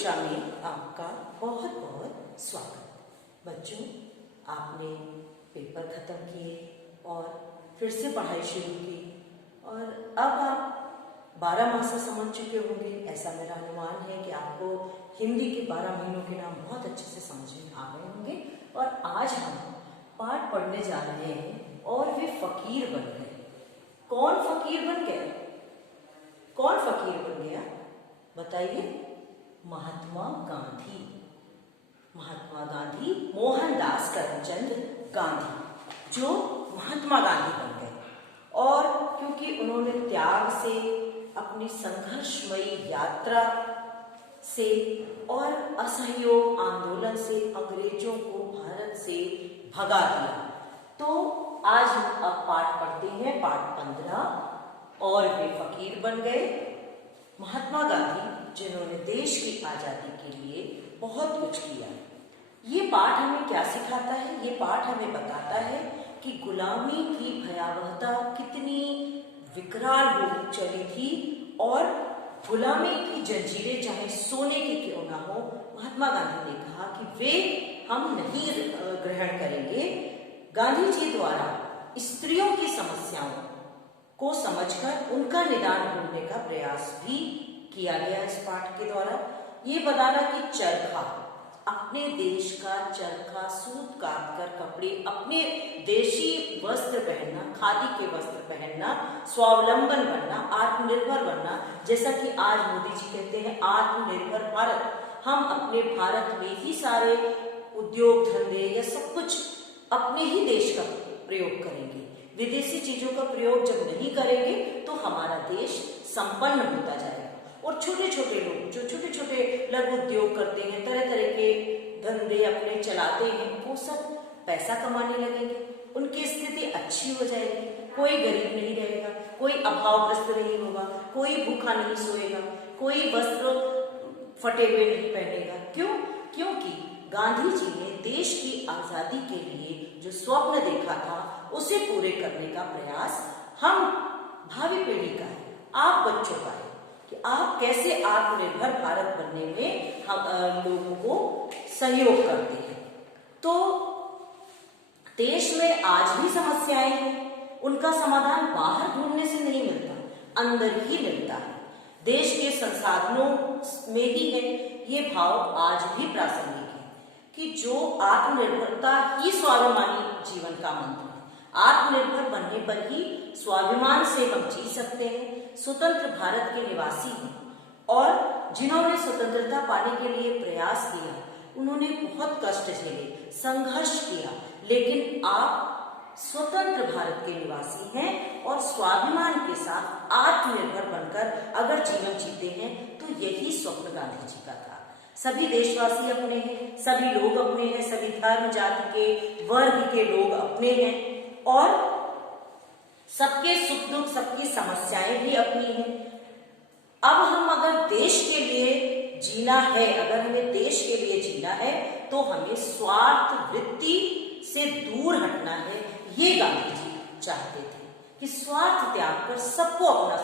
कक्षा में आपका बहुत बहुत स्वागत। बच्चों, आपने पेपर खत्म किए और फिर से पढ़ाई शुरू की और अब आप 12 मासा समझ चुके होंगे। ऐसा मेरा अनुमान है कि आपको हिंदी के 12 महीनों के नाम बहुत अच्छे से समझ में आ गए होंगे। और आज हम पाठ पढ़ने जा रहे हैं और वे फकीर बन गए। कौन फकीर बन गया? कौन फकीर बन गया बताइए? महात्मा गांधी। महात्मा गांधी, मोहनदास करमचंद गांधी, जो महात्मा गांधी बन गए। और क्योंकि उन्होंने त्याग से, अपनी संघर्षमयी यात्रा से और असहयोग आंदोलन से अंग्रेजों को भारत से भगा दिया, तो आज हम अब पाठ पढ़ते हैं, पाठ 15, और वे फकीर बन गए। महात्मा गांधी, जिन्होंने देश की आजादी के लिए बहुत कुछ किया। ये पाठ हमें क्या सिखाता है? ये पाठ हमें बताता है कि गुलामी की भयावहता कितनी विकराल हो चली थी और गुलामी की जंजीरें चाहे सोने की क्यों ना हो, महात्मा गांधी ने कहा कि वे हम नहीं ग्रहण करेंगे। गांधी जी द्वारा स्त्रियों की समस्याओं को समझकर उनका निदान ढूंढने का प्रयास भी किया गया इस पाठ के द्वारा। ये बताना कि चरखा, अपने देश का चरखा सूत काट कर कपड़े, अपने देशी वस्त्र पहनना, खादी के वस्त्र पहनना, स्वावलंबन बनना, आत्मनिर्भर बनना, जैसा कि आज मोदी जी कहते हैं आत्मनिर्भर भारत। हम अपने भारत में ही सारे उद्योग धंधे या सब कुछ अपने ही देश का प्रयोग करेंगे। विदेशी चीजों का प्रयोग जब नहीं करेंगे तो हमारा देश संपन्न होता जाएगा। और छोटे छोटे लोग जो छोटे छोटे लघु उद्योग करते हैं, तरह तरह के धंधे अपने चलाते हैं, वो सब पैसा कमाने लगेंगे, उनकी स्थिति अच्छी हो जाएगी, कोई गरीब नहीं रहेगा, कोई अभावग्रस्त नहीं होगा, कोई भूखा नहीं सोएगा, कोई वस्त्र फटे हुए नहीं पहनेगा। क्यों? क्योंकि गांधी जी ने देश की आजादी के लिए जो स्वप्न देखा था उसे पूरे करने का प्रयास हम भावी पीढ़ी का है, आप बच्चों का है, कि आप कैसे आत्मनिर्भर भारत बनने में हम लोगों को सहयोग करते हैं। तो देश में आज भी समस्याएं हैं, उनका समाधान बाहर ढूंढने से नहीं मिलता, अंदर ही मिलता है। देश के संसाधनों में ही है। ये भाव आज भी प्रासंगिक है कि जो आत्मनिर्भरता ही स्वाभिमानी जीवन का मंत्र है। आत्मनिर्भर बनने पर ही स्वाभिमान से हम जी सकते हैं, स्वतंत्र भारत के निवासी हैं। और जिन्होंने स्वतंत्रता पाने के लिए प्रयास किया, उन्होंने बहुत कष्ट झेले, संघर्ष किया, लेकिन आप स्वतंत्र भारत के निवासी हैं और स्वाभिमान के साथ आत्मनिर्भर बनकर अगर जीवन जीते हैं तो यही स्वप्न गांधी जी का था। सभी देशवासी अपने हैं, सभी लोग अपने हैं, सभी धर्म जाति के वर्ग के लोग अपने हैं और सबके सुख दुख, सबकी समस्याएं भी अपनी हैं। अब हम अगर देश के लिए जीना है, अगर हमें देश के लिए जीना है तो हमें स्वार्थ वृत्ति से दूर हटना है। ये गांधी जी चाहते थे कि स्वार्थ त्याग कर सबको अपना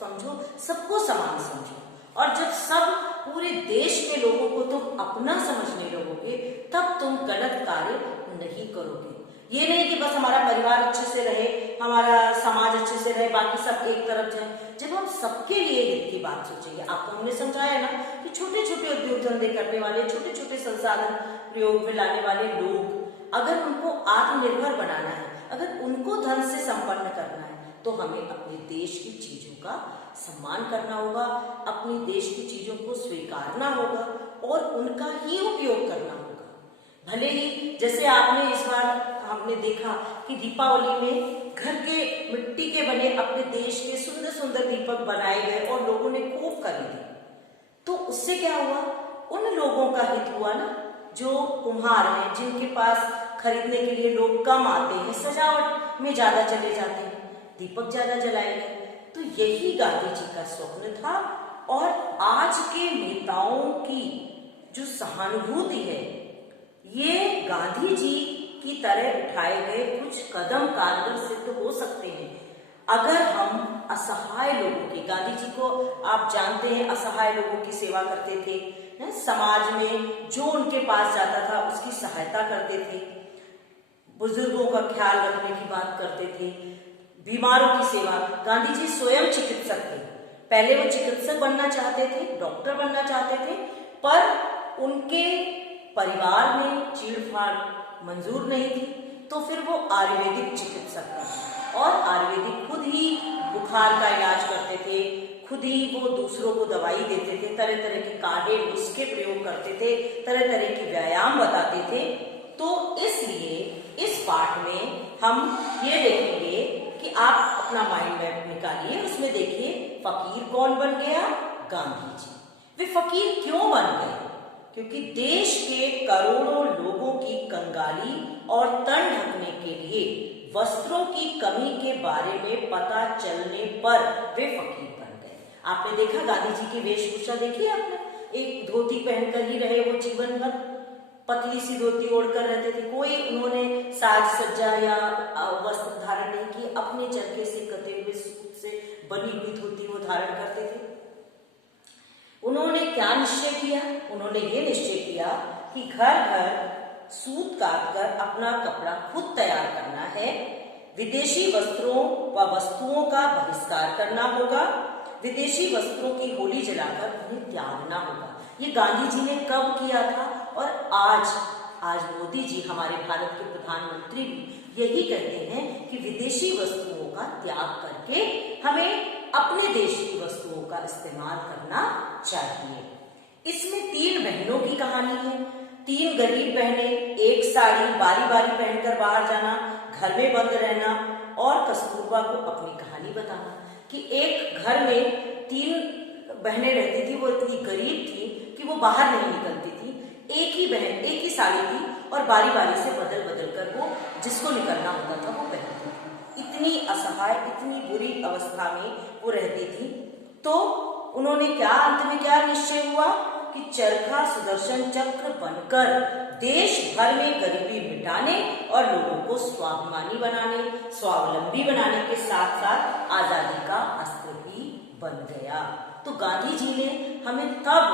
समझो, सबको समान समझो। और जब सब पूरे देश के लोगों को तुम अपना समझने लगोगे तब तुम गलत कार्य नहीं करोगे। ये नहीं कि बस हमारा परिवार अच्छे से रहे, हमारा समाज अच्छे से रहे, बाकी सब एक तरफ जाए। जब हम सबके लिए हित की बात सोचेंगे, आपको हमने समझाया ना कि छोटे छोटे उद्योग धंधे करने वाले, छोटे छोटे संसाधन प्रयोग में लाने वाले लोग, अगर उनको आत्मनिर्भर बनाना है, अगर उनको धन से संपन्न करना है, तो हमें अपने देश की चीजों का सम्मान करना होगा, अपने देश की चीजों को स्वीकारना होगा और उनका ही उपयोग करना होगा। भले ही जैसे आपने इस बार हमने देखा कि दीपावली में घर के मिट्टी के बने अपने देश के सुंदर सुंदर दीपक बनाए गए और लोगों ने खूब खरीदे, तो उससे क्या हुआ? उन लोगों का हित हुआ ना जो कुम्हार हैं, जिनके पास खरीदने के लिए लोग कम आते हैं, सजावट में ज्यादा चले जाते हैं, दीपक ज्यादा जलाए गए। तो यही गांधी जी का स्वप्न था। और आज के नेताओं की जो सहानुभूति है, ये गांधी जी की तरह उठाए गए कुछ कदम कारगर सिद्ध हो सकते हैं अगर हम असहाय लोगों की, गांधी जी को आप जानते हैं असहाय लोगों की सेवा करते थे, समाज में जो उनके पास जाता था उसकी सहायता करते थे, बुजुर्गों का ख्याल रखने की बात करते थे, बीमारों की सेवा। गांधी जी स्वयं चिकित्सक थे। पहले वो चिकित्सक बनना चाहते थे, डॉक्टर बनना चाहते थे, पर उनके परिवार में चीड़-फाड़ मंजूर नहीं थी, तो फिर वो आयुर्वेदिक चिकित्सक बने और आयुर्वेदिक खुद ही बुखार का इलाज करते थे, खुद ही वो दूसरों को दवाई देते थे, तरह तरह के काढ़े नुस्खे प्रयोग करते थे, तरह तरह की व्यायाम बताते थे। तो इसलिए इस पाठ में हम ये देखेंगे कि आप अपना माइंड मैप निकालिए, उसमें देखिए फकीर कौन बन गया? गांधी जी। वे फकीर क्यों बन गए? क्योंकि देश के करोड़ों लोगों की कंगाली और तन ढकने के लिए वस्त्रों की कमी के बारे में पता चलने पर वे फकीर बन गए। आपने देखा गांधी जी की वेशभूषा देखी आपने? एक धोती पहनकर ही रहे वो जीवन भर, पतली सी धोती ओढ़कर रहते थे, कोई उन्होंने साज सज्जा या वस्त्र धारण नहीं किए, अपने चरखे से कते हुए सूत से बनी हुई धोती वो धारण करते थे। उन्होंने क्या निश्चय किया? उन्होंने ये निश्चय किया कि घर घर सूत काटकर अपना कपड़ा खुद तैयार करना है, विदेशी वस्त्रों व वस्तुओं का बहिष्कार करना होगा, विदेशी वस्त्रों की होली जलाकर उन्हें त्यागना होगा। ये गांधी जी ने कब किया था? और आज मोदी जी हमारे भारत के प्रधानमंत्री भी यही कहते हैं कि विदेशी वस्तुओं का त्याग करके हमें अपने देश की वस्तुओं का इस्तेमाल करना चाहिए। इसमें 3 बहनों की कहानी है। 3 गरीब बहनें, एक साड़ी बारी बारी पहनकर बाहर जाना, घर में बंद रहना और कस्तूरबा को अपनी कहानी बताना कि एक घर में 3 बहनें रहती थी, वो इतनी गरीब थी कि वो बाहर नहीं निकलती थी। एक ही बहन, एक ही साड़ी थी और बारी बारी से बदल बदल कर वो जिसको निकलना होता था वो पहनती थी। इतनी असहाय, इतनी बुरी अवस्था में वो रहती थी। तो उन्होंने क्या, अंत में क्या निश्चय हुआ कि चरखा सुदर्शन चक्र बनकर देश भर में गरीबी मिटाने और लोगों को स्वाभिमानी बनाने, स्वावलंबी बनाने के साथ साथ आजादी का अस्त्र भी बन गया। तो गांधी जी ने हमें तब,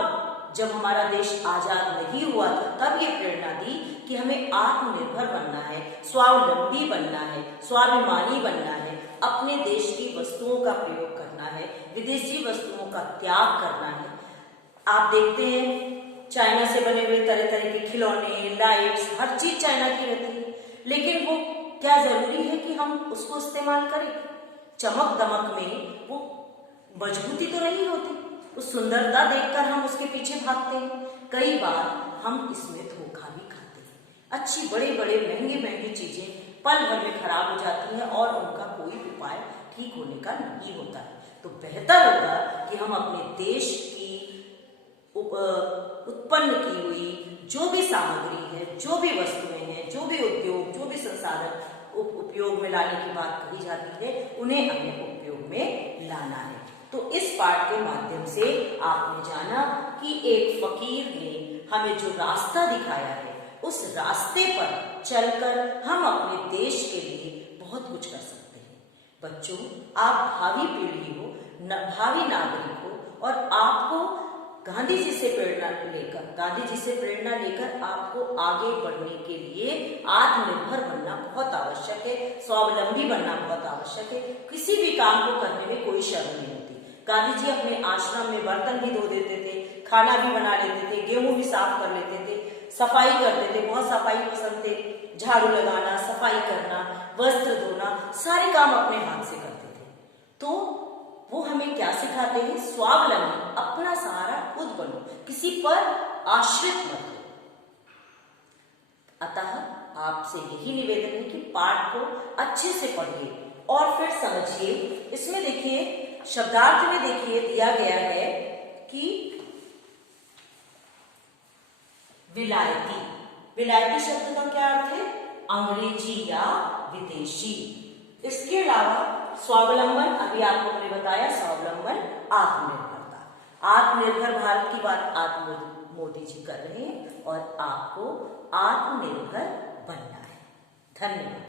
जब हमारा देश आजाद नहीं हुआ था, तब ये प्रेरणा दी कि हमें आत्मनिर्भर बनना है, स्वावलंबी बनना है, स्वाभिमानी बनना है, अपने देश की वस्तुओं का प्रयोग करना है, विदेशी वस्तुओं का त्याग करना है। आप देखते हैं चाइना से बने हुए तरह तरह के खिलौने, लाइट्स, हर चीज चाइना की रहती है, लेकिन वो क्या जरूरी है कि हम उसको इस्तेमाल करें? चमक दमक में वो मजबूती तो नहीं होती, उस सुंदरता देखकर हम उसके पीछे भागते हैं। कई बार हम इसमें धोखा भी खाते हैं। अच्छी बड़े बड़े महंगी महंगी चीजें पल भर में खराब हो जाती हैं और उनका कोई उपाय ठीक होने का नहीं होता है। तो बेहतर होगा कि हम अपने देश की उत्पन्न की हुई जो भी सामग्री है, जो भी वस्तुएं हैं, जो भी उद्योग, जो भी संसाधन उपयोग में लाने की बात कही जाती है, उन्हें हमें उपयोग में लाना है। तो इस पाठ के माध्यम से आपने जाना कि एक फकीर ने हमें जो रास्ता दिखाया है, उस रास्ते पर चलकर हम अपने देश के लिए बहुत कुछ कर सकते हैं। बच्चों, आप भावी पीढ़ी हो, भावी नागरिक हो और आपको गांधी जी से प्रेरणा लेकर आपको आगे बढ़ने के लिए आत्मनिर्भर बनना बहुत आवश्यक है, स्वावलंबी बनना बहुत आवश्यक है। किसी भी काम को करने में कोई शर्म नहीं होती। गांधी जी अपने आश्रम में बर्तन भी धो देते थे, खाना भी बना लेते थे, गेहूं भी साफ कर लेते थे, सफाई करते थे, बहुत सफाई पसंद थे, झाड़ू लगाना, सफाई करना, वस्त्र धोना, सारे काम अपने हाथ से करते थे। तो वो हमें क्या सिखाते हैं? स्वावलंबी, अपना सहारा खुद बनो, किसी पर आश्रित मत हो। अतः आपसे यही निवेदन है कि पाठ को अच्छे से पढ़िए और फिर समझिए। इसमें देखिए शब्दार्थ में देखिए दिया गया है कि विलायती, विलायती शब्द का क्या अर्थ है? अंग्रेजी या विदेशी। इसके अलावा स्वावलंबन, अभी आपको मैंने बताया, स्वावलंबन आत्मनिर्भरता। आत्मनिर्भर भारत की बात मोदी जी कर रहे हैं और आपको आत्मनिर्भर बनना है। धन्यवाद।